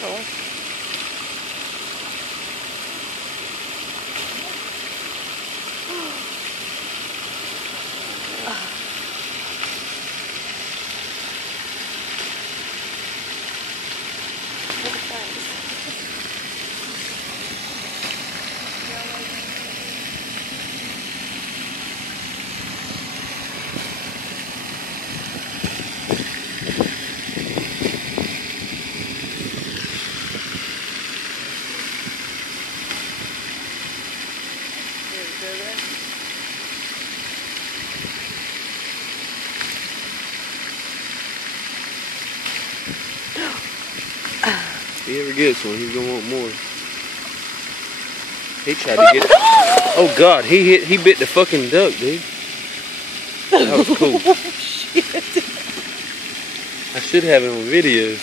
turtle. If he ever gets one, he's gonna want more. He tried to get it. Oh God, he bit the fucking duck, dude. That was cool. Oh, shit. I should have it on videos.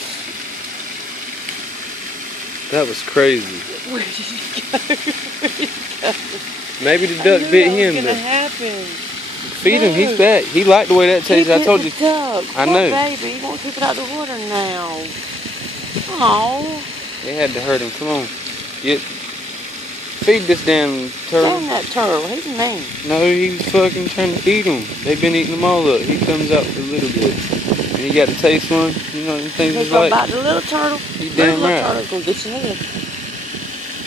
That was crazy. Where did he go? Where did he go? Maybe the duck bit him. What's gonna happen? Feed him, he's back. He liked the way that tastes. I told you. Duck. I Poor know. Baby, he won't keep it out of the water now. Oh. They had to hurt him. Come on. Feed this damn turtle. Dang that turtle, he's mean. No, he's fucking trying to eat them. They've been eating them all up. He comes out with a little bit. And he got to taste one. You know what them things He's is gonna like? bite the little turtle. He damn Little right. turtle's gonna get your head.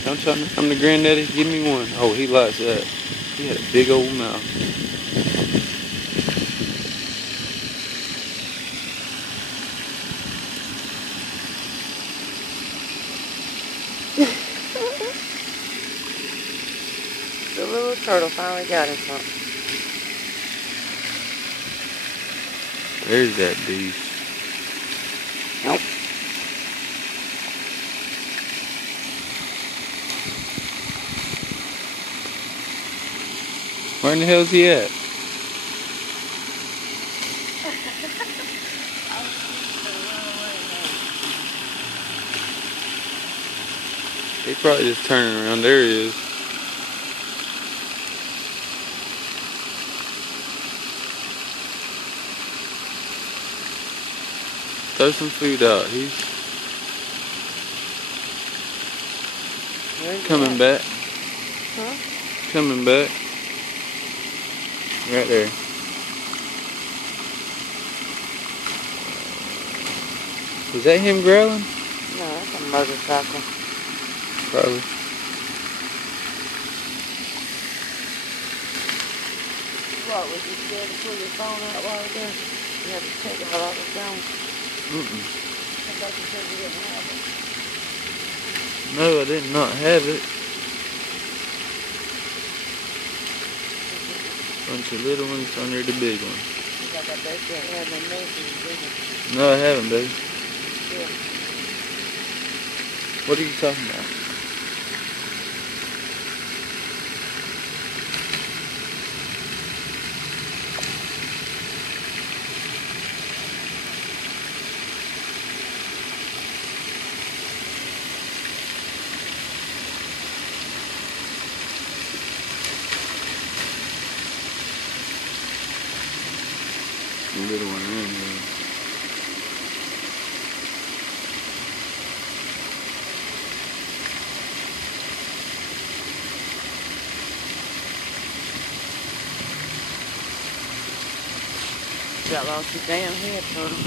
Don't tell me I'm the granddaddy. Give me one. Oh, he likes that. He had a big old mouth. The little turtle finally got him something. There's that beast. Nope. Where in the hell's he at? He probably just turning around. There he is. Throw some food out. He's coming back. Huh? Coming back. Right there. Was that him growling? No, that's a motorcycle. Probably. What, was you scared to pull your phone out while ago? You had to take it while I was gone. I thought you said you didn't have it. No, I did not have it. Bunch of little ones under the big one. You got that back there, had no nose in the big one. No, I haven't, baby. Yeah. What are you talking about? The little one in there. You got lost your damn head, turtle.